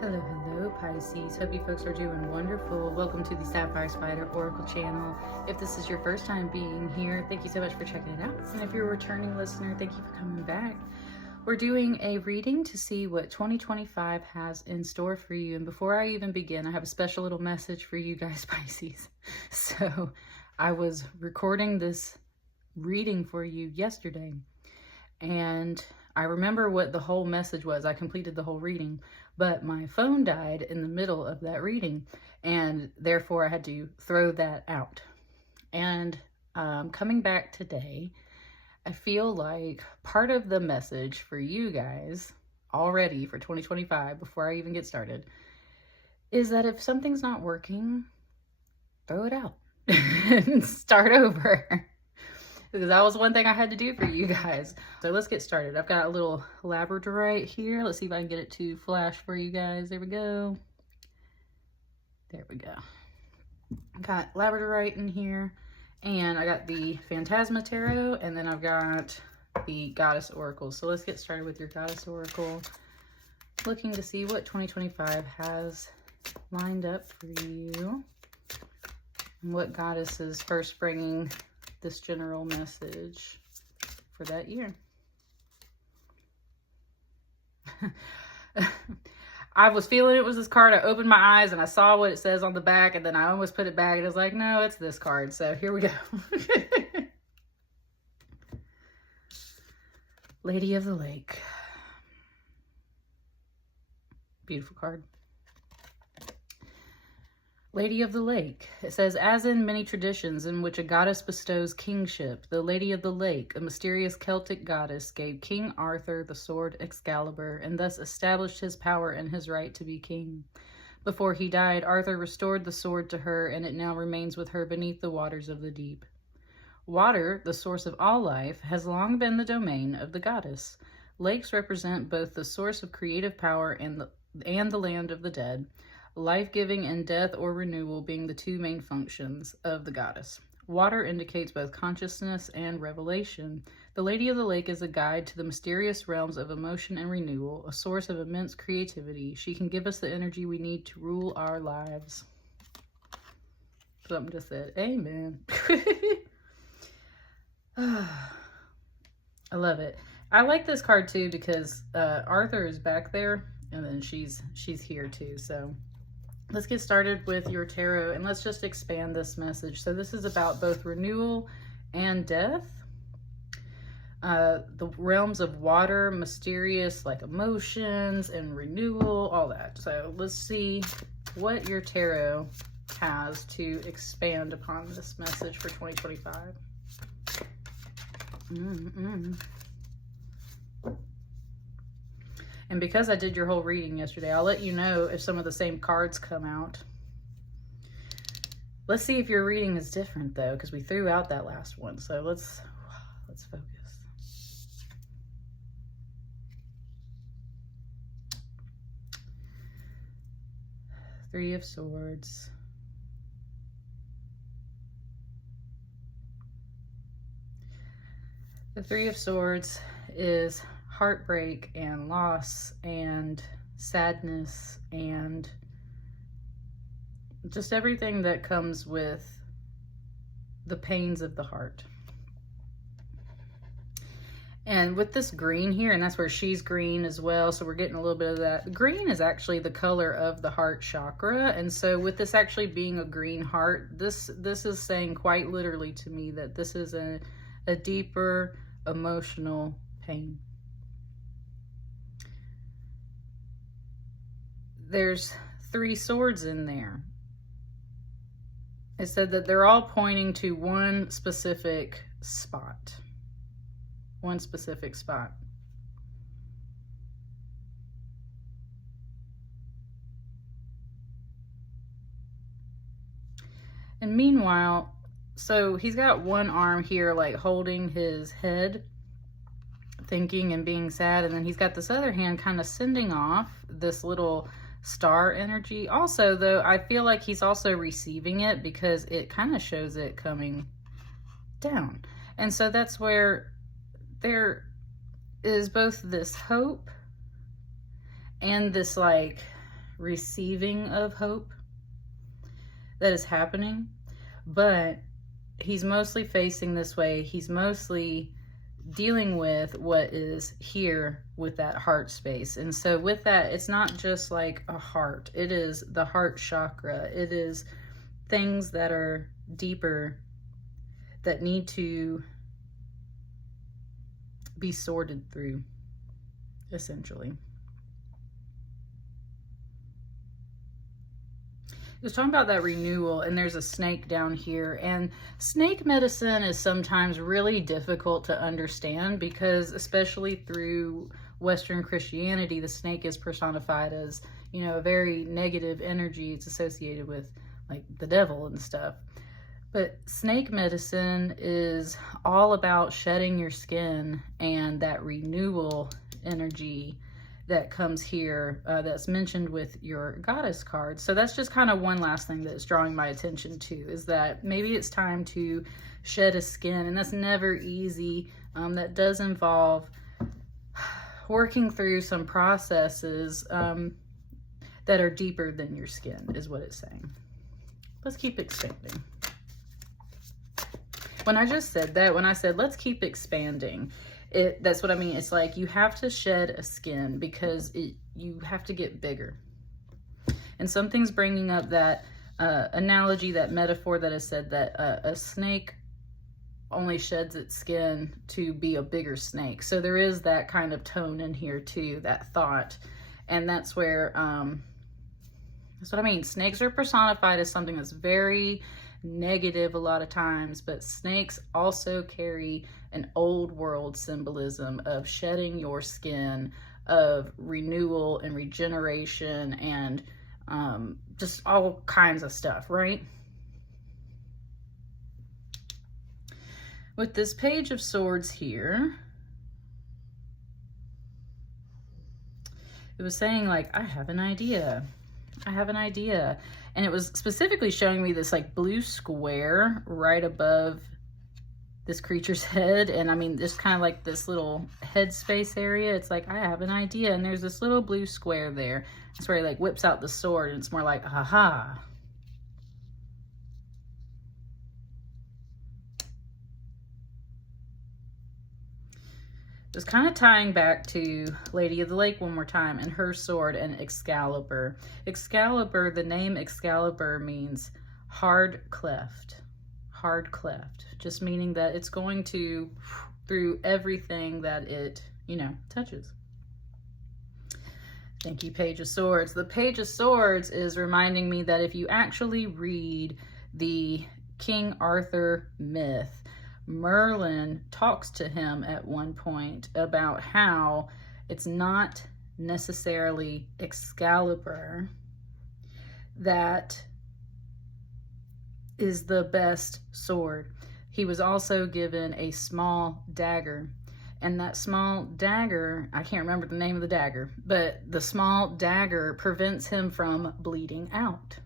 Hello, hello, Pisces. Hope you folks are doing wonderful. Welcome to the Sapphire Spider Oracle channel. If this is your first time being here, thank you so much for checking it out. And if you're a returning listener, thank you for coming back. We're doing a reading to see what 2025 has in store for you. And before I even begin, I have a special little message for you guys, Pisces. So I was recording this reading for you yesterday, and I remember what the whole message was. I completed the whole reading, but my phone died in the middle of that reading, and therefore I had to throw that out. And coming back today, I feel like part of the message for you guys already for 2025, before I even get started, is that if something's not working, throw it out and start over. Because that was one thing I had to do for you guys. So let's get started. I've got a little Labradorite here. Let's see if I can get it to flash for you guys. There we go. There we go. I've got Labradorite in here. And I got the Phantasma Tarot. And then I've got the Goddess Oracle. So let's get started with your Goddess Oracle. Looking to see what 2025 has lined up for you. And what Goddess is first bringing this general message for that year. I was feeling it was this card. I opened my eyes and I saw what it says on the back, and then I almost put it back and I was like, no, it's this card. So here we go. Lady of the Lake. Beautiful card. Lady of the Lake. It says, as in many traditions in which a goddess bestows kingship, the Lady of the Lake, a mysterious Celtic goddess, gave King Arthur the sword Excalibur and thus established his power and his right to be king. Before he died, Arthur restored the sword to her, and it now remains with her beneath the waters of the deep. Water, the source of all life, has long been the domain of the goddess. Lakes represent both the source of creative power and the land of the dead, life-giving and death or renewal being the two main functions of the goddess. Water indicates both consciousness and revelation. The Lady of the Lake is a guide to the mysterious realms of emotion and renewal, a source of immense creativity. She can give us the energy we need to rule our lives. Something just said, amen. I love it. I like this card too because Arthur is back there, and then she's here too, so let's get started with your tarot, and let's just expand this message. So this is about both renewal and death. The realms of water, mysterious like emotions and renewal, all that. So let's see what your tarot has to expand upon this message for 2025. And because I did your whole reading yesterday, I'll let you know if some of the same cards come out. Let's see if your reading is different though, because we threw out that last one. So let's focus. Three of Swords. The Three of Swords is heartbreak and loss and sadness and just everything that comes with the pains of the heart. And with this green here, and that's where she's green as well, so we're getting a little bit of that. Green is actually the color of the heart chakra, and so with this actually being a green heart, this is saying quite literally to me that this is a deeper emotional pain. There's three swords in there. It said that they're all pointing to one specific spot. One specific spot. And meanwhile, so he's got one arm here like holding his head, thinking and being sad, and then he's got this other hand kind of sending off this little star energy. Also, though, I feel like he's also receiving it because it kind of shows it coming down. And so that's where there is both this hope and this like receiving of hope that is happening, but he's mostly facing this way. He's mostly dealing with what is here with that heart space. And so with that, it's not just like a heart. It is the heart chakra. It is things that are deeper that need to be sorted through, essentially. He was talking about that renewal, and there's a snake down here, and snake medicine is sometimes really difficult to understand because, especially through Western Christianity, the snake is personified as, you know, a very negative energy. It's associated with like the devil and stuff. But snake medicine is all about shedding your skin and that renewal energy that comes here, that's mentioned with your goddess card. So that's just kind of one last thing that's drawing my attention to, is that maybe it's time to shed a skin, and that's never easy. That does involve working through some processes that are deeper than your skin, is what it's saying. Let's keep expanding. When I just said that, when I said let's keep expanding, that's what I mean. It's like you have to shed a skin because you have to get bigger. And something's bringing up that analogy, that metaphor that is said that a snake only sheds its skin to be a bigger snake. So there is that kind of tone in here too, that thought. And that's where, that's what I mean. Snakes are personified as something that's very negative a lot of times, but snakes also carry an old world symbolism of shedding your skin, of renewal and regeneration, and just all kinds of stuff, right? With this Page of Swords here, it was saying like, I have an idea. I have an idea. And it was specifically showing me this like blue square right above this creature's head. And I mean, just kind of like this little head space area. It's like, I have an idea. And there's this little blue square there. That's where he like whips out the sword, and it's more like, aha. Just kind of tying back to Lady of the Lake one more time and her sword and Excalibur. Excalibur, the name Excalibur means hard cleft. Hard cleft. Just meaning that it's going to through everything that it, you know, touches. Thank you, Page of Swords. The Page of Swords is reminding me that if you actually read the King Arthur myth, Merlin talks to him at one point about how it's not necessarily Excalibur that is the best sword. He was also given a small dagger, and that small dagger, I can't remember the name of the dagger, but the small dagger prevents him from bleeding out.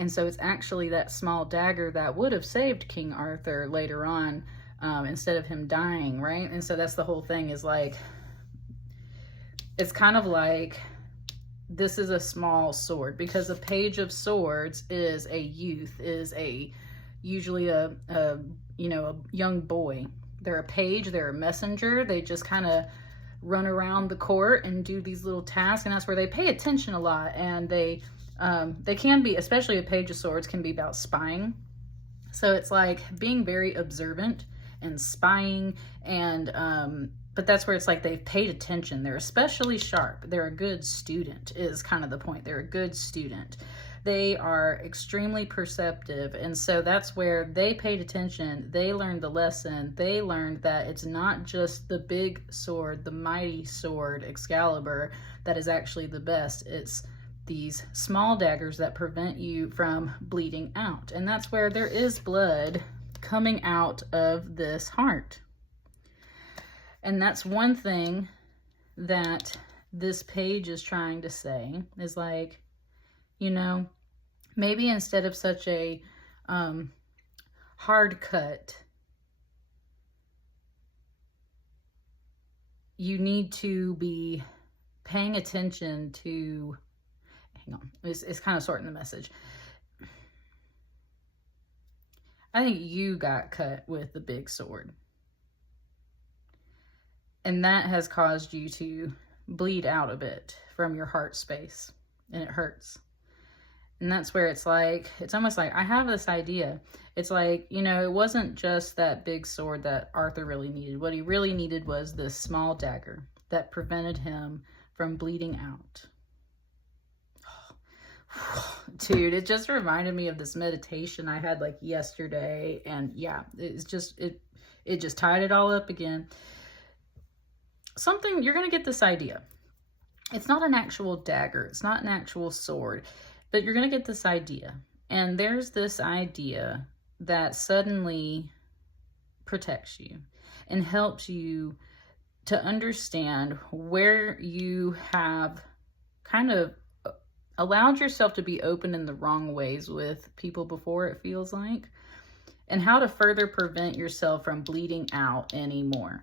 And so it's actually that small dagger that would have saved King Arthur later on, instead of him dying, right? And so that's the whole thing, is like, it's kind of like, this is a small sword, because a Page of Swords is a youth, is usually a you know, a young boy. They're a page, they're a messenger. They just kind of run around the court and do these little tasks, and that's where they pay attention a lot. And they can be, especially a Page of Swords, can be about spying. So it's like being very observant and spying, and but that's where it's like they've paid attention. They're especially sharp. They're a good student, is kind of the point. They're a good student. They are extremely perceptive, and so that's where they paid attention. They learned the lesson. They learned that it's not just the big sword, the mighty sword, Excalibur, that is actually the best. It's these small daggers that prevent you from bleeding out. And that's where there is blood coming out of this heart. And that's one thing that this page is trying to say, is like, you know, maybe instead of such a hard cut, you need to be paying attention to, hang on. It's kind of sorting the message. I think you got cut with the big sword. And that has caused you to bleed out a bit from your heart space. And it hurts. And that's where it's like, it's almost like, I have this idea. It's like, you know, it wasn't just that big sword that Arthur really needed. What he really needed was this small dagger that prevented him from bleeding out. Dude, it just reminded me of this meditation I had like yesterday. And yeah, it's just, it just tied it all up again. Something, you're going to get this idea. It's not an actual dagger. It's not an actual sword. But you're going to get this idea. And there's this idea that suddenly protects you and helps you to understand where you have kind of allowed yourself to be open in the wrong ways with people before, it feels like, and how to further prevent yourself from bleeding out anymore.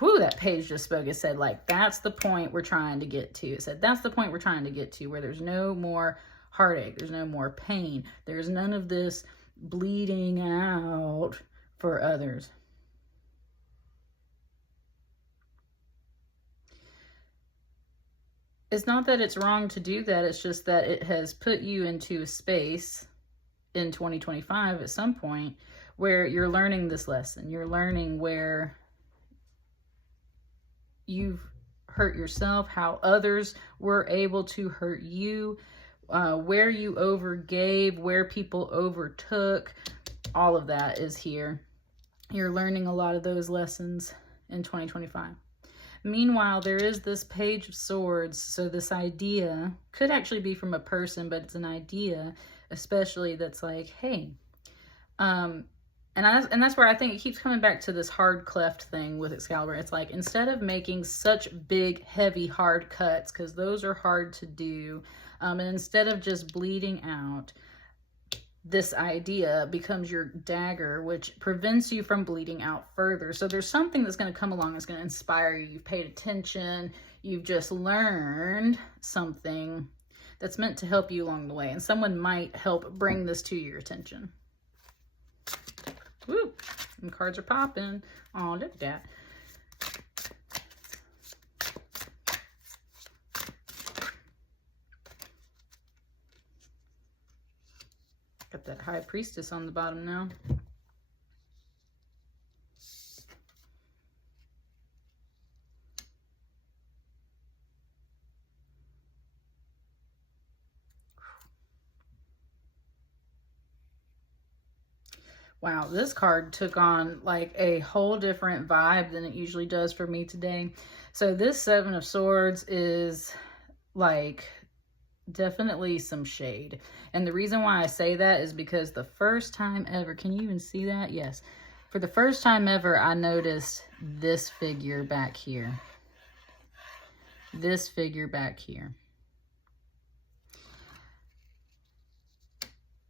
Whew, that page just spoke. It said, like, that's the point we're trying to get to. It said, that's the point we're trying to get to, where there's no more heartache. There's no more pain. There's none of this bleeding out for others. It's not that it's wrong to do that. It's just that it has put you into a space in 2025 at some point where you're learning this lesson. You're learning where you've hurt yourself, how others were able to hurt you, where you overgave, where people overtook. All of that is here. You're learning a lot of those lessons in 2025. Meanwhile, there is this Page of Swords. So this idea could actually be from a person, but it's an idea, especially that's like, hey, and that's where I think it keeps coming back to this hard cleft thing with Excalibur. It's like, instead of making such big, heavy, hard cuts, because those are hard to do, and instead of just bleeding out, this idea becomes your dagger, which prevents you from bleeding out further. So there's something that's going to come along that's going to inspire you. You've paid attention. You've just learned something that's meant to help you along the way. And someone might help bring this to your attention. Woo! And cards are popping. Oh, look at that. Got that High Priestess on the bottom now. Wow, this card took on like a whole different vibe than it usually does for me today. So this Seven of Swords is like definitely some shade. And the reason why I say that is because the first time ever, can you even see that? Yes. For the first time ever, I noticed this figure back here. This figure back here.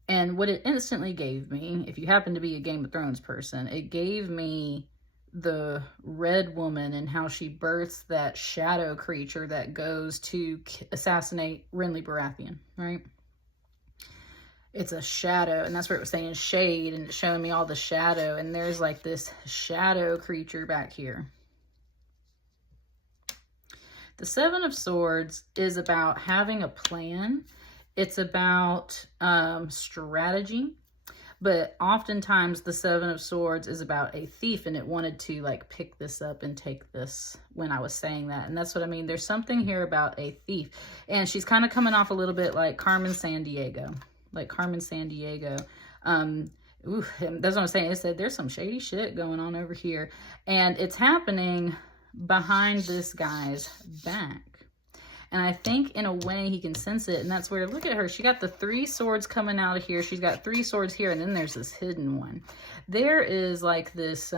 And what it instantly gave me, if you happen to be a Game of Thrones person, it gave me the Red Woman and how she births that shadow creature that goes to assassinate Renly Baratheon, right? It's a shadow, and that's where it was saying shade, and it's showing me all the shadow, and there's like this shadow creature back here. The Seven of Swords is about having a plan. It's about strategy, but oftentimes the Seven of Swords is about a thief, and it wanted to like pick this up and take this when I was saying that. And that's what I mean. There's something here about a thief, and she's kind of coming off a little bit like Carmen Sandiego, Ooh, that's what I'm saying. It said there's some shady shit going on over here, and it's happening behind this guy's back. And I think in a way he can sense it. And that's where, look at her. She got the 3 swords coming out of here. She's got 3 swords here. And then there's this hidden one. There is like this,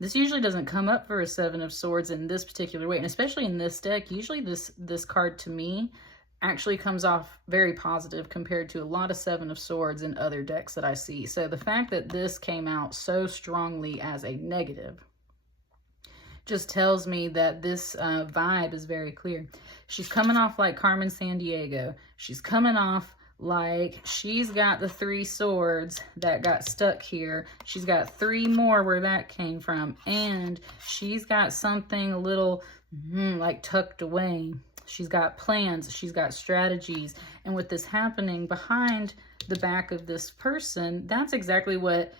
this usually doesn't come up for a 7 of Swords in this particular way. And especially in this deck, usually this card to me actually comes off very positive compared to a lot of 7 of Swords in other decks that I see. So the fact that this came out so strongly as a negative just tells me that this vibe is very clear. She's coming off like Carmen Sandiego. She's coming off like she's got the 3 swords that got stuck here. She's got 3 more where that came from. And she's got something a little like tucked away. She's got plans. She's got strategies. And with this happening behind the back of this person, that's exactly what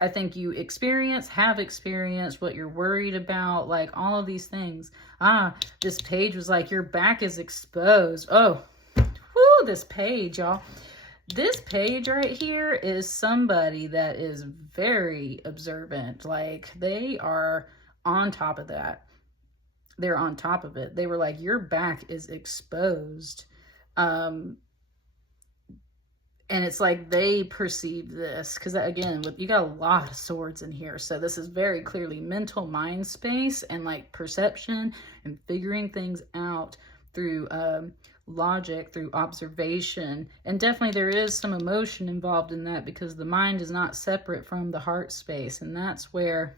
I think you have experienced, what you're worried about, like all of these things. This page was like, your back is exposed. Oh, whoo, this page, y'all. This page right here is somebody that is very observant. Like, they are on top of that. They're on top of it. They were like, your back is exposed. And it's like they perceive this, because again, you got a lot of swords in here. So this is very clearly mental mind space and like perception and figuring things out through logic, through observation. And definitely there is some emotion involved in that, because the mind is not separate from the heart space. And that's where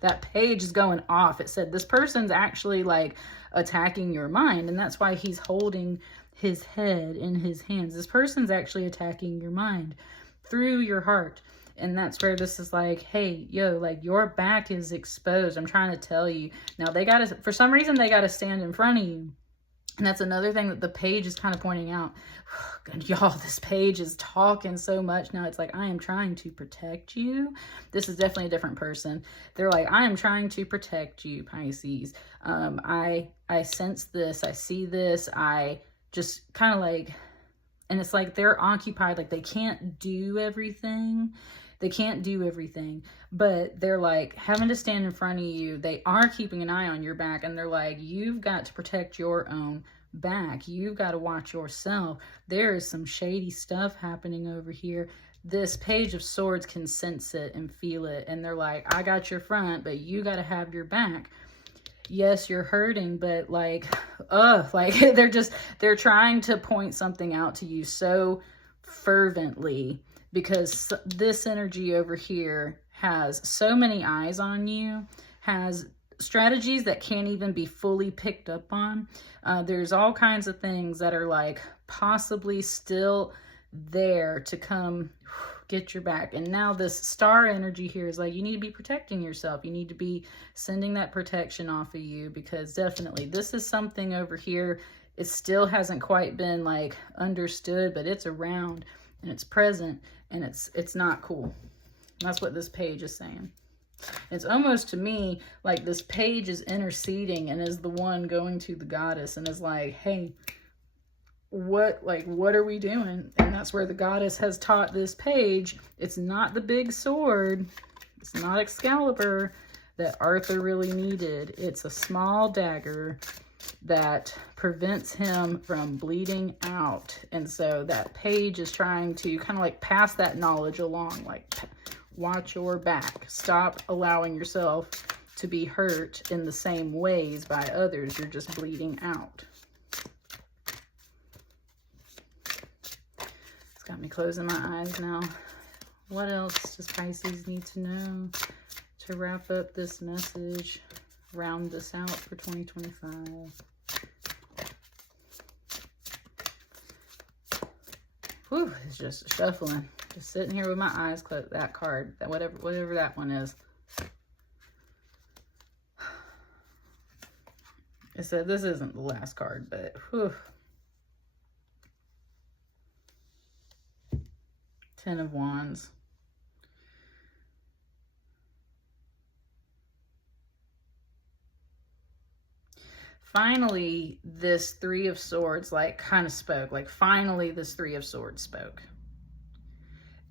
that page is going off. It said this person's actually like attacking your mind, and that's why he's holding his head in his hands. This person's actually attacking your mind through your heart. And that's where this is like, hey, yo, like your back is exposed. I'm trying to tell you. Now they gotta, for some reason, they gotta stand in front of you. And that's another thing that the page is kind of pointing out. God, y'all, this page is talking so much now. It's like, I am trying to protect you. This is definitely a different person. They're like, I am trying to protect you, Pisces. I sense this. I see this. I just kind of like, and it's like they're occupied. Like they can't do everything. They can't do everything, but they're like having to stand in front of you. They are keeping an eye on your back, and they're like, you've got to protect your own back. You've got to watch yourself. There is some shady stuff happening over here. This page of swords can sense it and feel it. And they're like, I got your front, but you got to have your back. Yes, you're hurting, but like, they're trying to point something out to you so fervently, because this energy over here has so many eyes on you, has strategies that can't even be fully picked up on. There's all kinds of things that are like possibly still there to come get your back. And now this star energy here is like, you need to be protecting yourself. You need to be sending that protection off of you, because definitely this is something over here. It still hasn't quite been like understood, but it's around and it's present, and it's not cool. That's what this page is saying. It's almost to me like this page is interceding and is the one going to the goddess and is like, hey, what are we doing? And that's where the goddess has taught this page. It's not the big sword. It's not Excalibur that Arthur really needed. It's a small dagger that prevents him from bleeding out. And so that page is trying to kind of like pass that knowledge along, like watch your back. Stop allowing yourself to be hurt in the same ways by others. You're just bleeding out. It's got me closing my eyes now. What else does Pisces need to know to wrap up this message, round this out for 2025? Whew, it's just shuffling. Just sitting here with my eyes closed. That card, that whatever that one is. It said this isn't the last card, but whew. 10 of Wands. Finally, this 3 of Swords like kind of spoke. Like finally this 3 of Swords spoke.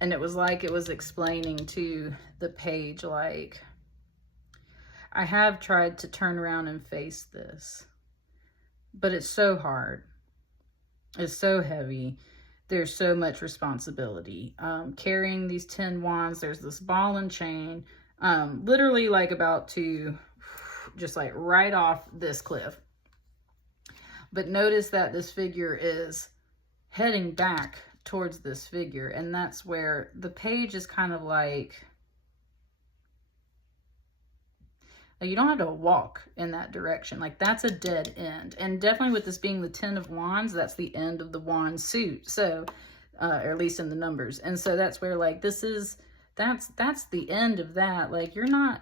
And it was like it was explaining to the page, like, I have tried to turn around and face this, but it's so hard. It's so heavy. There's so much responsibility. Carrying these 10 wands, there's this ball and chain, literally like about to just like right off this cliff. But notice that this figure is heading back towards this figure. And that's where the page is kind of like Like, you don't have to walk in that direction. Like, that's a dead end. And definitely with this being the 10 of Wands, that's the end of the wand suit. So, or at least in the numbers. And so that's where, like, this is, that's the end of that. Like, you're not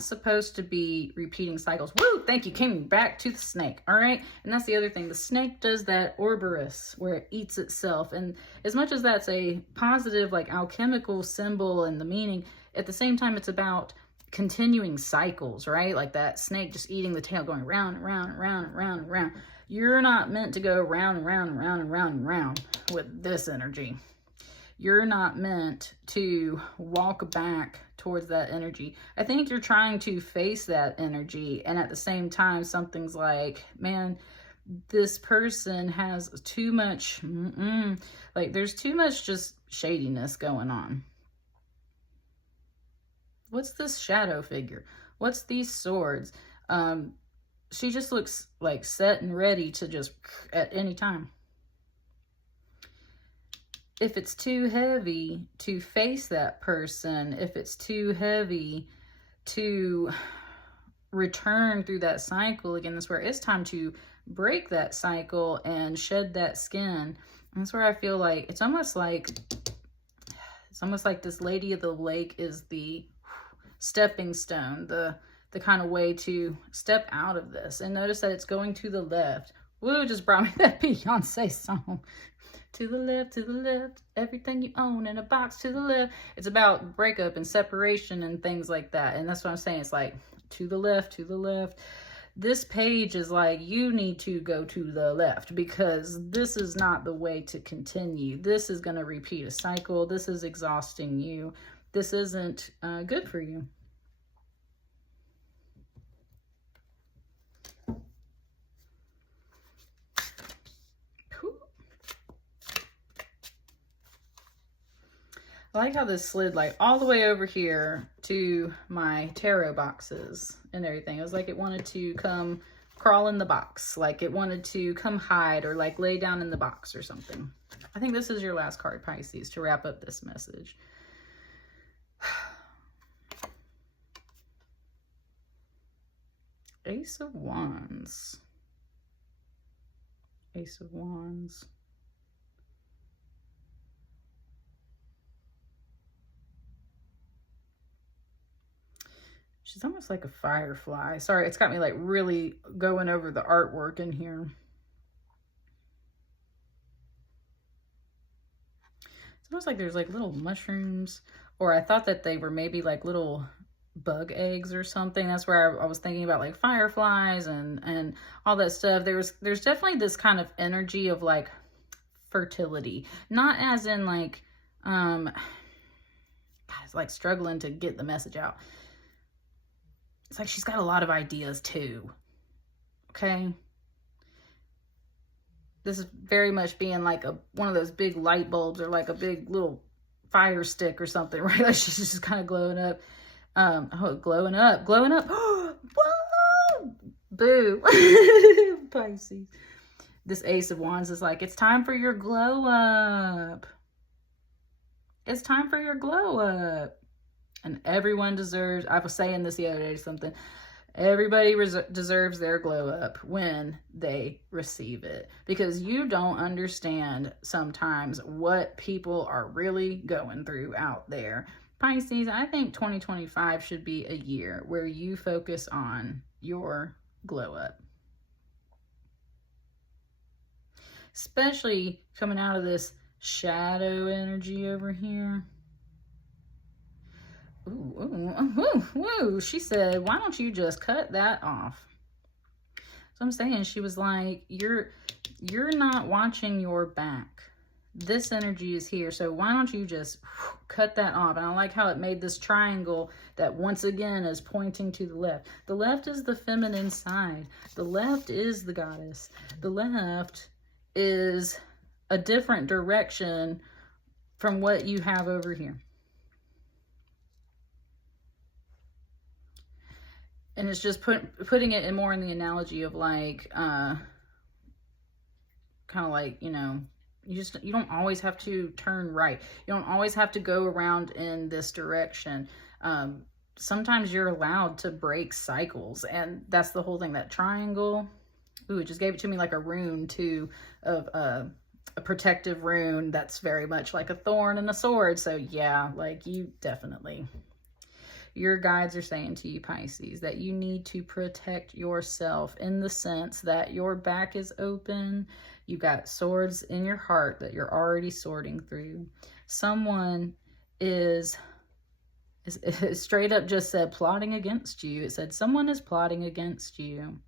supposed to be repeating cycles. Woo! Thank you. Came back to the snake. All right. And that's the other thing. The snake does that Ouroboros where it eats itself. And as much as that's a positive, like, alchemical symbol and the meaning, at the same time, it's about continuing cycles, right? Like that snake just eating the tail, going round and round and round and round and round. You're not meant to go round and round and round and round and round with this energy. You're not meant to walk back towards that energy. I think you're trying to face that energy, and at the same time, something's like, man, this person has too much, like there's too much just shadiness going on. What's this shadow figure? What's these swords? She just looks like set and ready to just at any time. If it's too heavy to face that person, if it's too heavy to return through that cycle again, that's where it's time to break that cycle and shed that skin. And that's where I feel like it's almost like this Lady of the Lake is the stepping stone, the kind of way to step out of this. And notice that it's going to the left. Woo, just brought me that Beyonce song. To the left, everything you own in a box to the left. It's about breakup and separation and things like that. And that's what I'm saying. It's like, to the left, to the left. This page is like, you need to go to the left because this is not the way to continue. This is going to repeat a cycle. This is exhausting you. This isn't good for you. I like how this slid like all the way over here to my tarot boxes and everything. It was like it wanted to come crawl in the box, like it wanted to come hide or like lay down in the box or something. I think this is your last card, Pisces, to wrap up this message. Ace of Wands. Ace of Wands. She's almost like a firefly. Sorry, it's got me like really going over the artwork in here. It's almost like there's like little mushrooms, or I thought that they were maybe like little bug eggs or something. That's where I was thinking about like fireflies and all that stuff. There's definitely this kind of energy of like fertility, not as in like guys, like struggling to get the message out. It's like she's got a lot of ideas too. Okay. This is very much being like one of those big light bulbs or like a big little fire stick or something, right? Like she's just kind of glowing up. Glowing up. Whoa! Boo. Pisces. This Ace of Wands is like, it's time for your glow up. It's time for your glow up. And everyone deserves, I was saying this the other day or something, everybody deserves their glow up when they receive it. Because you don't understand sometimes what people are really going through out there. Pisces, I think 2025 should be a year where you focus on your glow up. Especially coming out of this shadow energy over here. Ooh, she said, why don't you just cut that off? So I'm saying, she was like, you're not watching your back. This energy is here, so why don't you just cut that off? And I like how it made this triangle that once again is pointing to the left. The left is the feminine side. The left is the goddess. The left is a different direction from what you have over here. And it's just putting it in more in the analogy of like, kind of like, you know, you don't always have to turn right. You don't always have to go around in this direction. sometimes you're allowed to break cycles, and that's the whole thing. That triangle, ooh, it just gave it to me like a rune too, of a protective rune that's very much like a thorn and a sword. So yeah, like you definitely, your guides are saying to you, Pisces, that you need to protect yourself in the sense that your back is open. You've got swords in your heart that you're already sorting through. Someone is straight up just said plotting against you. It said someone is plotting against you.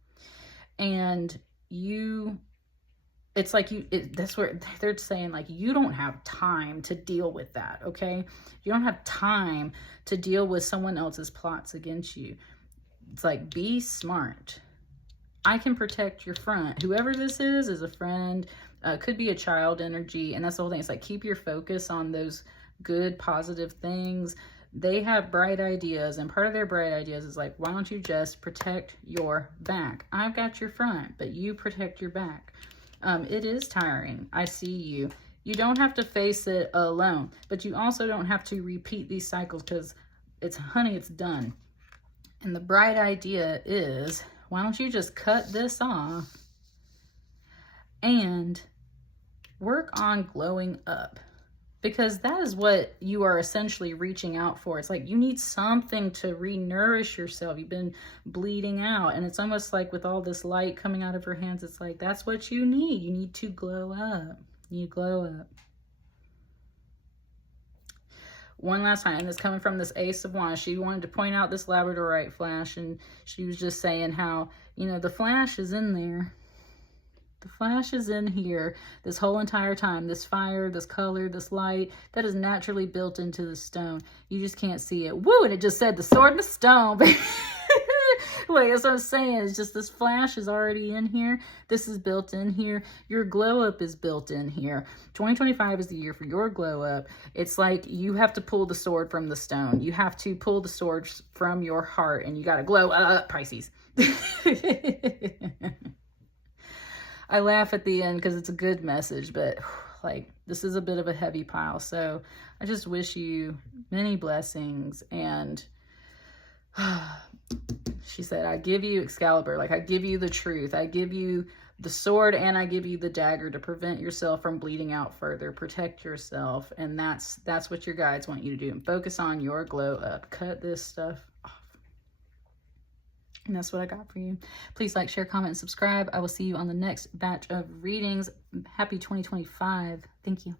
And you, it's like that's where they're saying, like, you don't have time to deal with that, okay? You don't have time to deal with someone else's plots against you. It's like, be smart. I can protect your front. Whoever this is a friend, could be a child energy, and that's the whole thing. It's like, keep your focus on those good, positive things. They have bright ideas, and part of their bright ideas is like, why don't you just protect your back? I've got your front, but you protect your back. It is tiring. I see you. You don't have to face it alone, but you also don't have to repeat these cycles, because it's, honey, it's done. And the bright idea is, why don't you just cut this off and work on glowing up? Because that is what you are essentially reaching out for. It's like, you need something to re-nourish yourself. You've been bleeding out, and it's almost like with all this light coming out of your hands, it's like, that's what you need. You need to glow up. You glow up. One last time, and it's coming from this Ace of Wands. She wanted to point out this Labradorite flash, and she was just saying how, you know, the flash is in there. The flash is in here this whole entire time. This fire, this color, this light, that is naturally built into the stone. You just can't see it. Woo! And it just said the sword and the stone. Like, that's what I'm saying. It's just this flash is already in here. This is built in here. Your glow up is built in here. 2025 is the year for your glow up. It's like, you have to pull the sword from the stone. You have to pull the sword from your heart, and you got to glow up, Pisces. I laugh at the end because it's a good message, but like, this is a bit of a heavy pile. So I just wish you many blessings. And she said, I give you Excalibur, like, I give you the truth. I give you the sword, and I give you the dagger to prevent yourself from bleeding out further. Protect yourself. And that's what your guides want you to do. And focus on your glow up. Cut this stuff off. And that's what I got for you. Please like, share, comment, and subscribe. I will see you on the next batch of readings. Happy 2025. Thank you.